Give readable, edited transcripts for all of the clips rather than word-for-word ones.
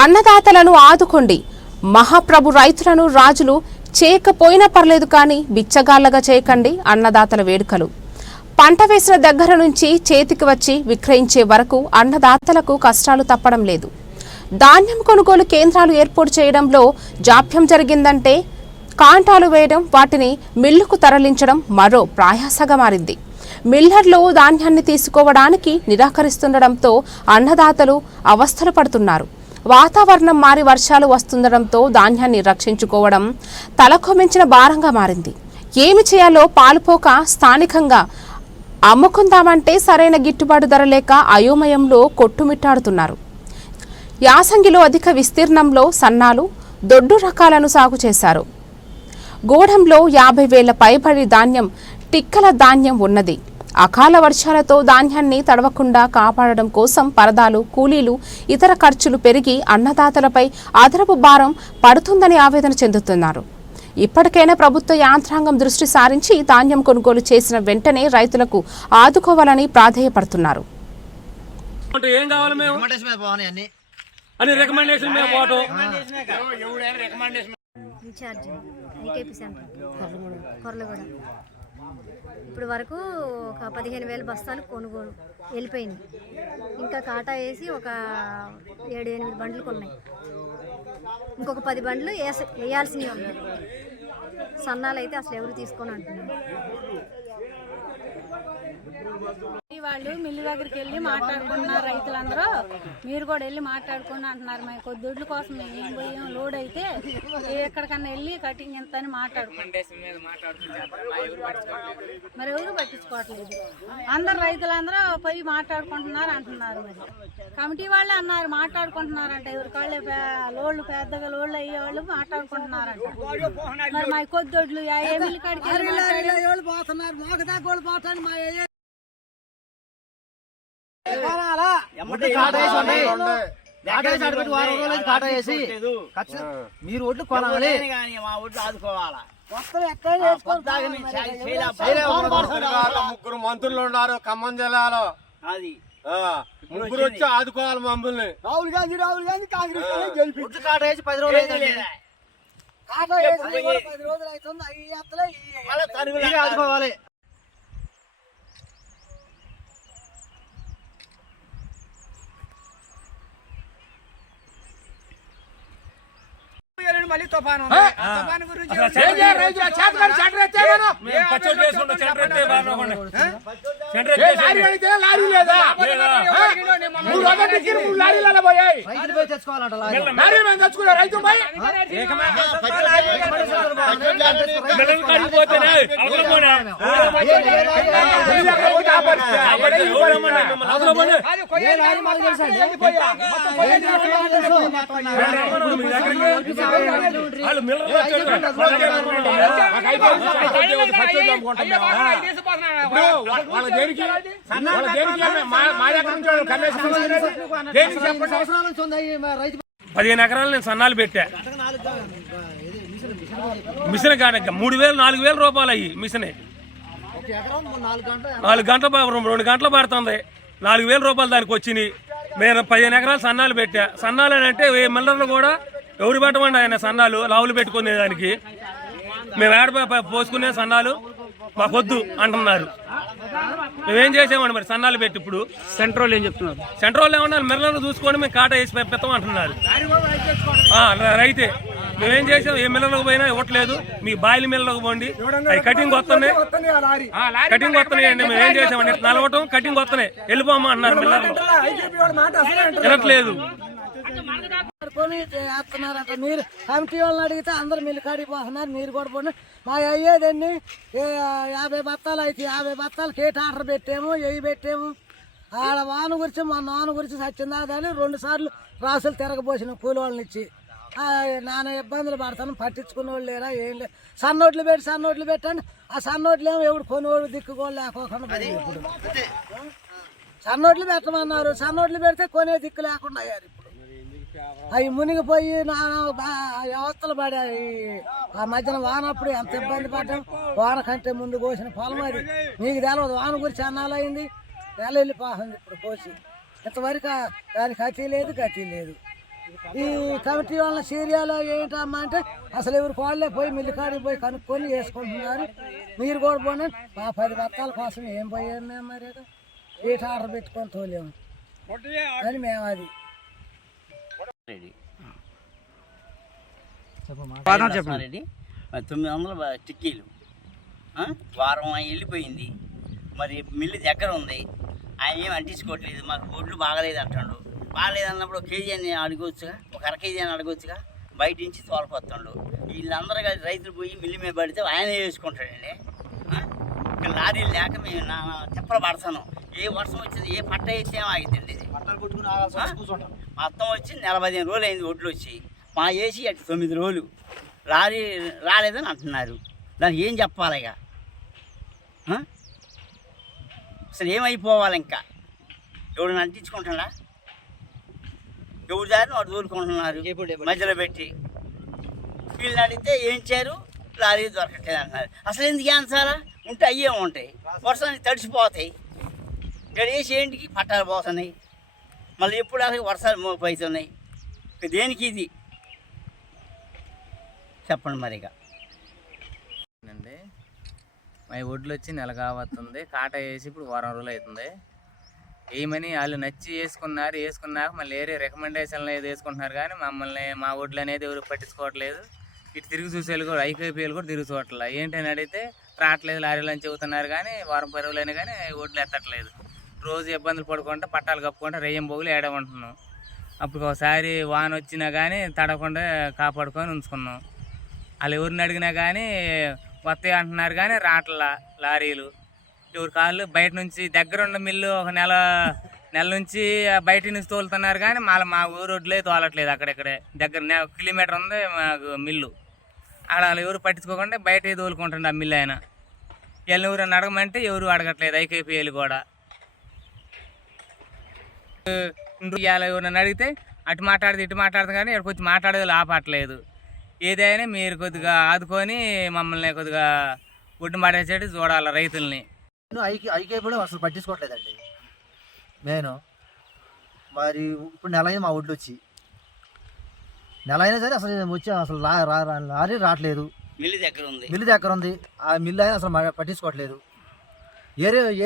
అన్నదాతలను ఆదుకోండి. మహాప్రభు రైతులను రాజులు చేయకపోయినా పర్లేదు కానీ బిచ్చగాళ్లగా చేయకండి. అన్నదాతల వేడుకలు. పంట వేసిన దగ్గర నుంచి చేతికి వచ్చి విక్రయించే వరకు అన్నదాతలకు కష్టాలు తప్పడం లేదు. ధాన్యం కొనుగోలు కేంద్రాలు ఏర్పాటు చేయడంలో జాప్యం జరిగిందంటే కాంటాలు వేయడం, వాటిని మిల్లుకు తరలించడం మరో ప్రయాసగా మారింది. మిల్లర్లు ధాన్యాన్ని తీసుకోవడానికి నిరాకరిస్తుండటంతో అన్నదాతలు అవస్థలు పడుతున్నారు. వాతావరణం మారి వర్షాలు వస్తుండటంతో ధాన్యాన్ని రక్షించుకోవడం తలకు మించిన భారంగా మారింది. ఏమి చేయాలో పాలుపోక స్థానికంగా అమ్ముకుందామంటే సరైన గిట్టుబాటు ధర లేక అయోమయంలో కొట్టుమిట్టాడుతున్నారు. యాసంగిలో అధిక విస్తీర్ణంలో సన్నాలు, దొడ్డు రకాలను సాగు చేశారు. గూడెంలో 50,000 పైబడి ధాన్యం, టిక్కల ధాన్యం ఉన్నది. అకాల వర్షాలతో ధాన్యాన్ని తడవకుండా కాపాడడం కోసం పరదాలు, కూలీలు, ఇతర ఖర్చులు పెరిగి అన్నదాతలపై అదనపు భారం పడుతుందని ఆవేదన చెందుతున్నారు. ఇప్పటికైనా ప్రభుత్వ యాంత్రాంగం దృష్టి సారించి ధాన్యం కొనుగోలు చేసిన వెంటనే రైతులకు ఆదుకోవాలని ప్రాధేయపడుతున్నారు. ఇప్పుడు వరకు ఒక 15,000 బస్తాలు కొనుగోలు వెళ్ళిపోయింది. ఇంకా కాటా వేసి ఒక 7-8 బండ్లు కొన్నాయి. ఇంకొక 10 బండ్లు వేయాల్సినవి ఉన్నాయి. సన్నాలు అయితే అసలు ఎవరు తీసుకొని అంటున్నారు. వాళ్ళు మిల్లు దగ్గరికి వెళ్ళి మాట్లాడుకున్నారు. రైతులందరూ మీరు కూడా వెళ్ళి మాట్లాడుకుని అంటున్నారు. మా కొద్ది దొడ్ల కోసం ఏం పోయాం, లోడ్ అయితే ఎక్కడికన్నా వెళ్ళి కటింగ్ ఎంత అని మాట్లాడుకుంటారు. మరి ఎవరు పట్టించుకోవట్లేదు. అందరు రైతులందరూ పోయి మాట్లాడుకుంటున్నారు అంటున్నారు. మరి కమిటీ వాళ్ళే అన్నారు మాట్లాడుకుంటున్నారంట. ఎవరికి వాళ్ళే లోడ్లు పెద్దగా లోడ్లు అయ్యే వాళ్ళు మాట్లాడుకుంటున్నారంట. మరి మా కొద్ది దొడ్లు ఏ మిల్లు కాడికి మీరు ఒడ్లు కొనాలి, ముగ్గురు మంత్రులు ఉన్నారు ఖమ్మం జిల్లాలో. అది ముగ్గురు వచ్చి ఆదుకోవాలి మమ్మల్ని. రాహుల్ గాంధీ కాంగ్రెస్ కాట వేసి 10 రోజులు అవుతుంది. ఆదుకోవాలి. మళ్ళీ తుఫాను గురించి ఎకరాలు నేను సన్నాలు పెట్టా. మిషన్ కాడ 3,000-4,000 రూపాయలు అయ్యి మిషన్ 2 గంటలు పడుతుంది. 4,000 రూపాయలు దానికి వచ్చినాయి. నేను 15 ఎకరాలు సన్నాలు పెట్టా. సన్నాలు అని అంటే మిల్లర్లు కూడా ఎవరు పెట్టమండి ఆయన సన్నాలు లావులు పెట్టుకునే దానికి. మేము ఏడ పోసుకునే సన్నాలు మాకొద్దు అంటున్నారు. మేమేం చేసామండి మరి సన్నాలు పెట్టి. ఇప్పుడు సెంట్రల్ ఏం చెప్తున్నారు? సెంట్రల్ ఏమన్నారు మిల్లర్లు చూసుకొని మేము కాటా వేసి పెడతాం అంటున్నారు. రైతే మేమేం చేసాం, ఏ మిల్లర్లకు పోయినా ఇవ్వట్లేదు. మీ బాయిల మిల్లలకు పోండి, అవి కటింగ్ వస్తున్నాయి అండి. మేము ఏం చేసామండి నలవటం కటింగ్ వస్తున్నాయి వెళ్ళిపోమా అన్నారు. మిల్లర్లు వినట్లేదు. వేస్తున్నారంట. మీరు కమిటీ వాళ్ళని అడిగితే అందరు మిల్లు కాడికి పోతున్నారు. మీరు కూడా పోయినా మా అయ్యేదండి 50 బత్తాలు అయితే 50 బత్తాలు కేట్ ఆర్డర్ పెట్టాము, పెట్టాము. ఆడ వాన గురించి మా నాన్న గురించి సచ్చిందా అని 2 సార్లు రాసులు తిరగబోసిన కూలి వాళ్ళని ఇచ్చి నాన్న ఇబ్బందులు పడతాను. పట్టించుకునే వాళ్ళు లేరా, ఏం లేదు. సన్నోట్లు పెట్టండి. ఆ సన్నోట్లు ఏమో ఎవడు కొనుగోలు దిక్కుకోలు లేకోకుండా ఇప్పుడు సన్నోట్లు పెట్టమన్నారు. సన్నోట్లు పెడితే కొనే దిక్కు లేకుండా అయ్యారు. ఇప్పుడు అవి మునిగిపోయి వ్యవస్థలు పడాయి. ఆ మధ్యన వానప్పుడు ఎంత ఇబ్బంది పడ్డాం. వాన కంటే ముందు కోసిన పొలం అది. నీకు తెలియదు వాన గురించి అన్నాలైంది. నెల వెళ్ళిపోతుంది ఇప్పుడు కోసి. ఇంతవరకు దానికి గతి లేదు. ఈ కమిటీ వాళ్ళ సీరియాలో ఏంటమ్మా అంటే అసలు ఎవరు కోళ్ళే పోయి మిల్లు కాడికి పోయి కనుక్కొని వేసుకుంటున్నారు. మీరు కూడా పోనీ మా 10 బత్తాల కోసం ఏం పోయాము మేము మరి ఏట ఆర్డర్ పెట్టుకొని తోలేము అని మేము అది రెడ్డి 900 టిక్కీలు వారం వెళ్ళిపోయింది. మరి మిల్లు దగ్గర ఉంది, ఆయన ఏం అంటించుకోవట్లేదు. మాకు ఒడ్లు బాగలేదు అంటాడు. బాగలేదు అన్నప్పుడు ఒక కేజీ అని అడగవచ్చుగా, ఒక అర కేజీ అని అడగవచ్చుగా. బయట నుంచి తోలపోతాడు. వీళ్ళందరూ కలిసి రైతులు పోయి మిల్లు మీద పడితే ఆయన వేసుకుంటాడండి. ఇక్కడ లారీలు లేక మేము తిప్పలు పడతాను. ఏ వర్షం వచ్చింది, ఏ పట్ట అయితే ఏం ఆగిద్దండి. ఇది మొత్తం వచ్చి 15 రోజులు అయింది ఒడ్లు వచ్చి. మా వేసి అటు 9 రోజులు లారీ రాలేదని అంటున్నారు. దానికి ఏం చెప్పాలి ఇక? అసలు ఏమైపోవాలి ఇంకా? ఎవడు అంటించుకుంటున్నా, ఎవరి దారిని వాడు దూరుకుంటున్నారు మధ్యలో పెట్టి. వీళ్ళని అడిగితే ఏం చేయరు, లారీ దొరకట్లేదు అంటున్నారు. అసలు ఎందుకు ఆన్సారా? ఉంటే అయ్యే ఉంటాయి, వర్షానికి తడిసిపోతాయి. ఇక్కడ వేసి ఏంటికి పట్టాలు పోతున్నాయి, మళ్ళీ ఎప్పుడు అసలు వర్షాలు మోపవుతున్నాయి. దేనికి ఇది చెప్పండి మరి. ఇక అండి మా ఒడ్లు వచ్చి నెల కావస్తుంది. కాటా వేసి ఇప్పుడు వారం రోజులు అవుతుంది. ఏమని వాళ్ళు నచ్చి వేసుకున్నాక మళ్ళీ వేరే రికమెండేషన్లు ఏది వేసుకుంటున్నారు. కానీ మమ్మల్ని మా ఒడ్లు అనేది ఎవరు పట్టించుకోవట్లేదు. ఇటు తిరిగి చూసేవాళ్ళు కూడా ఐకేపీలు కూడా తిరిగి చూడట్లేదు. ఏంటని అడిగితే రావట్లేదు లారీలు అని చెబుతున్నారు. కానీ వారం 10 రోజులైనా కానీ ఒడ్లు ఎత్తట్లేదు. రోజు ఇబ్బందులు పడుకుంటే పట్టాలు కప్పుకుంటే రెయ్యం బొగులు ఏడమంటున్నాం. అప్పుడు ఒకసారి వాన వచ్చినా కానీ తడకుండా కాపాడుకొని ఉంచుకున్నాం. వాళ్ళు ఎవరిని అడిగినా కానీ వస్తాయి అంటున్నారు. కానీ రావట్లా లారీలు. ఎవరి కాళ్ళు బయట నుంచి దగ్గరున్న మిల్లు ఒక నెల నుంచి బయట నుంచి తోలుతున్నారు. కానీ మళ్ళీ మా ఊరు రోడ్లే తోలట్లేదు. అక్కడెక్కడే దగ్గర కిలోమీటర్ ఉంది మాకు మిల్లు. అక్కడ వాళ్ళు ఎవరు పట్టించుకోకుండా బయట తోలుకుంటుండే ఆ మిల్లు. ఆయన వీళ్ళని ఎవరైనా అడగమంటే ఎవరు అడగట్లేదు. ఐకేపీఎలు కూడా ఇవాళ ఎవరైనా అడిగితే అటు మాట్లాడితే ఇటు మాట్లాడుతుంది. కానీ ఇక్కడికి వచ్చి మాట్లాడేది ఆపట్లేదు. ఏదైనా మీరు కొద్దిగా ఆదుకొని మమ్మల్ని కొద్దిగా గుడ్డు మాడేసేటి చూడాలి రైతుల్ని. ఐకేపీలో అసలు పట్టించుకోవట్లేదండి. నేను మరి ఇప్పుడు నెల అయింది మా ఒడ్లు వచ్చి. నెల అయినా సరే అసలు లారీ రావట్లేదు. మిల్లు దగ్గర ఉంది. ఆ మిల్లు అయినా అసలు పట్టించుకోవట్లేదు.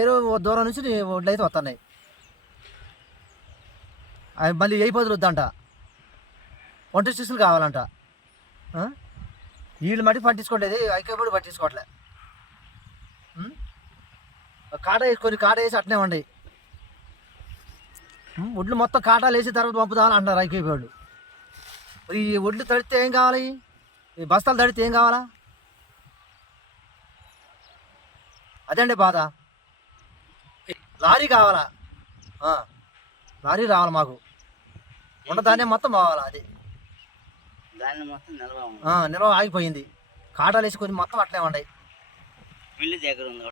ఏరో దూరం నుంచి ఒడ్లు అయితే వస్తున్నాయి. మళ్ళీ 10 వద్దంట, 20 స్టేషన్లు కావాలంట. వీళ్ళు మట్టి పట్టించుకోవట్లేదు, ఐకేపీ పట్టించుకోవట్లే. కొన్ని కాట వేసి అట్నే ఉండి ఒడ్లు మొత్తం కాటాలు వేసి తర్వాత పంపుదామని అంటున్నారు ఐకేపీ వాళ్ళు. మరి ఈ ఒడ్లు తడితే ఏం కావాలి? ఈ బస్తాలు తడితే ఏం కావాలా? అదండి బాధ. లారీ కావాలా? లారీ రావాలి మాకు. ఉండదాన్నే మొత్తం పోవాలా? అది నిల్వ ఆగిపోయింది. కాటాలు వేసి కొన్ని మొత్తం అట్లే ఉన్నాయి. మిల్లు దగ్గర ఉంది.